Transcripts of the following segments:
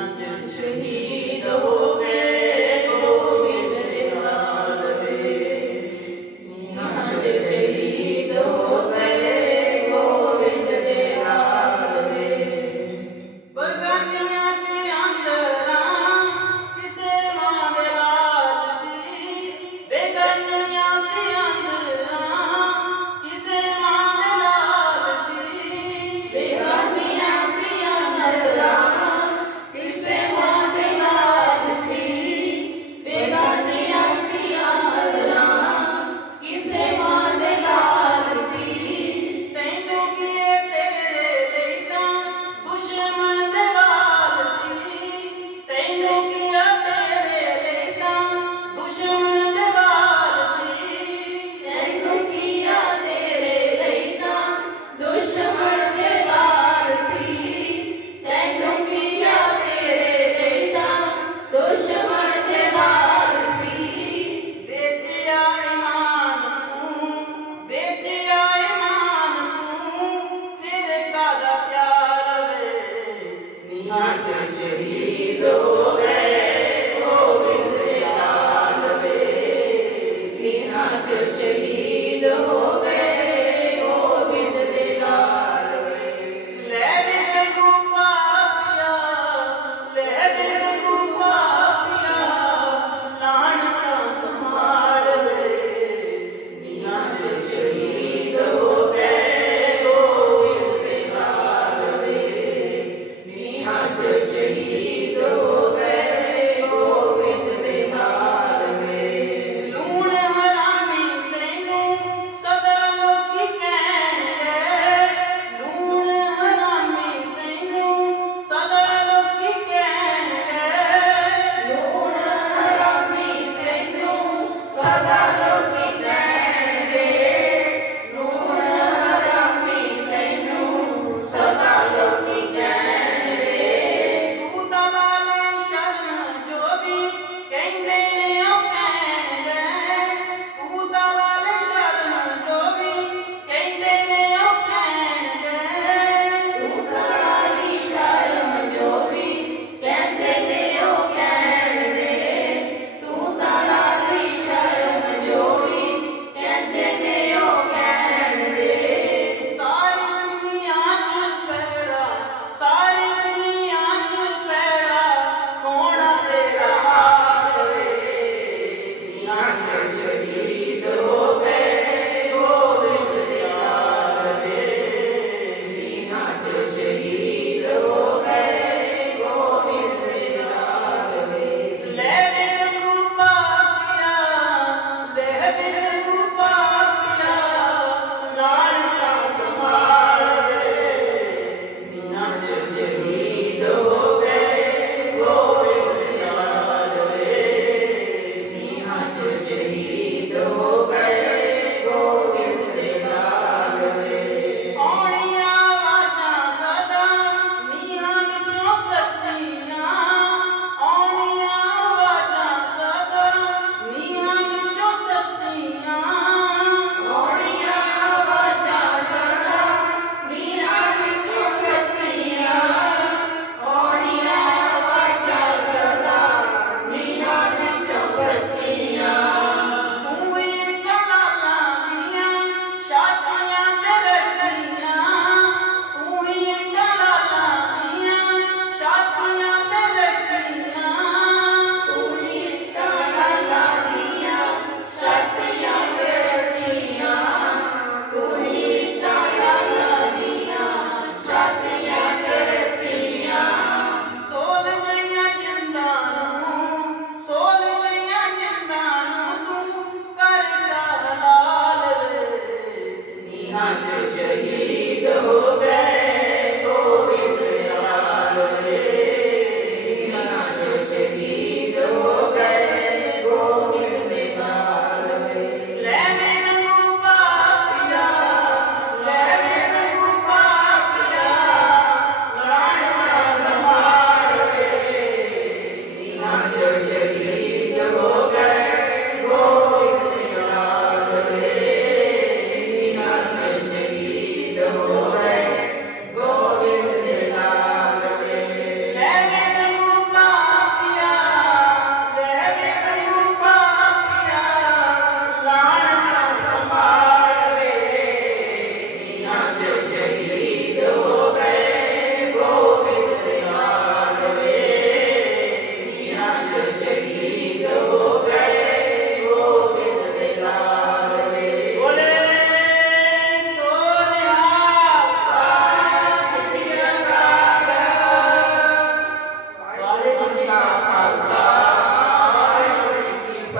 নজর শহীদ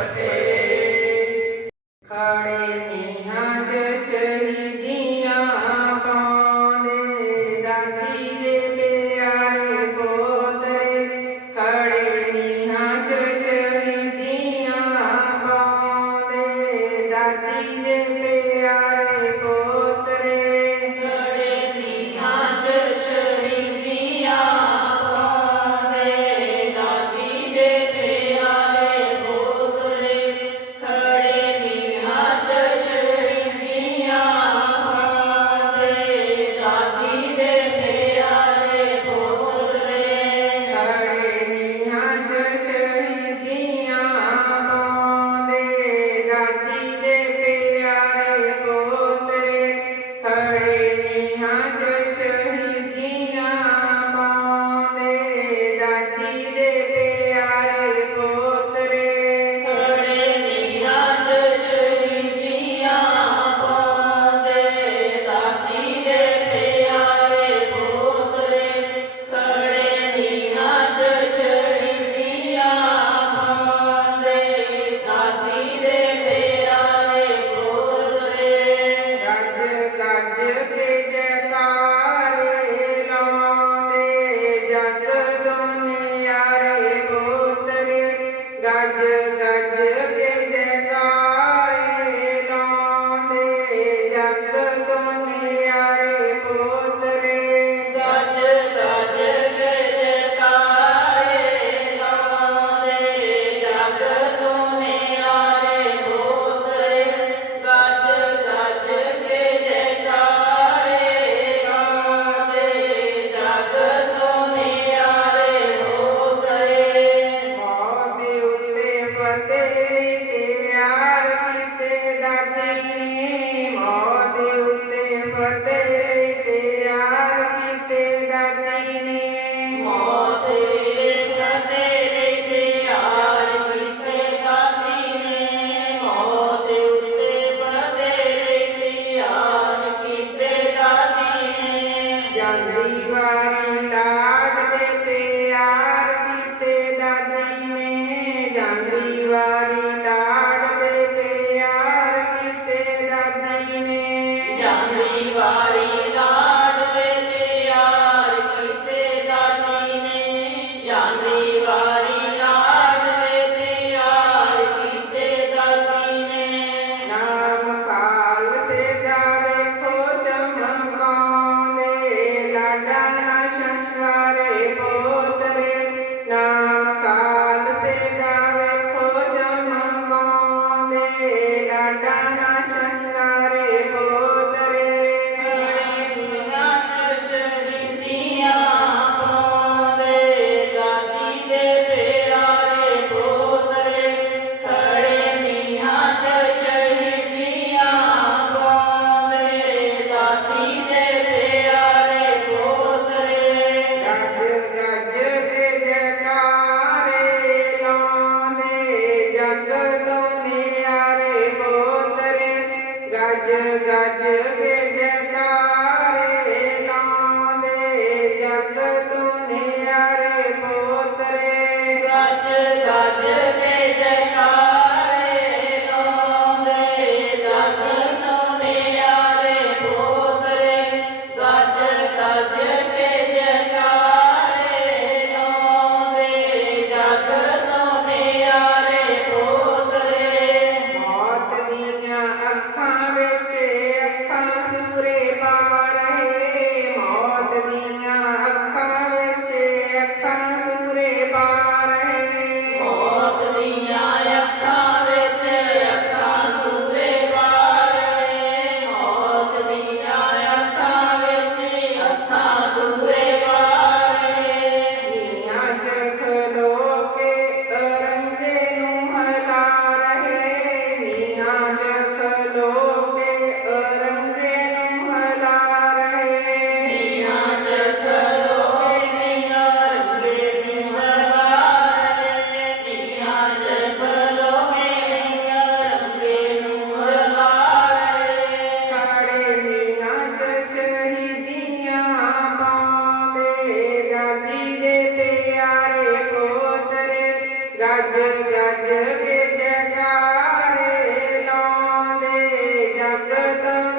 but they Yeah. गज गज गज जकारे लांदे गज गज गज जकारे लांदे जग दुनियारे गज गज गज जकारे लांदे जग दुनियारे मौत दिया जगता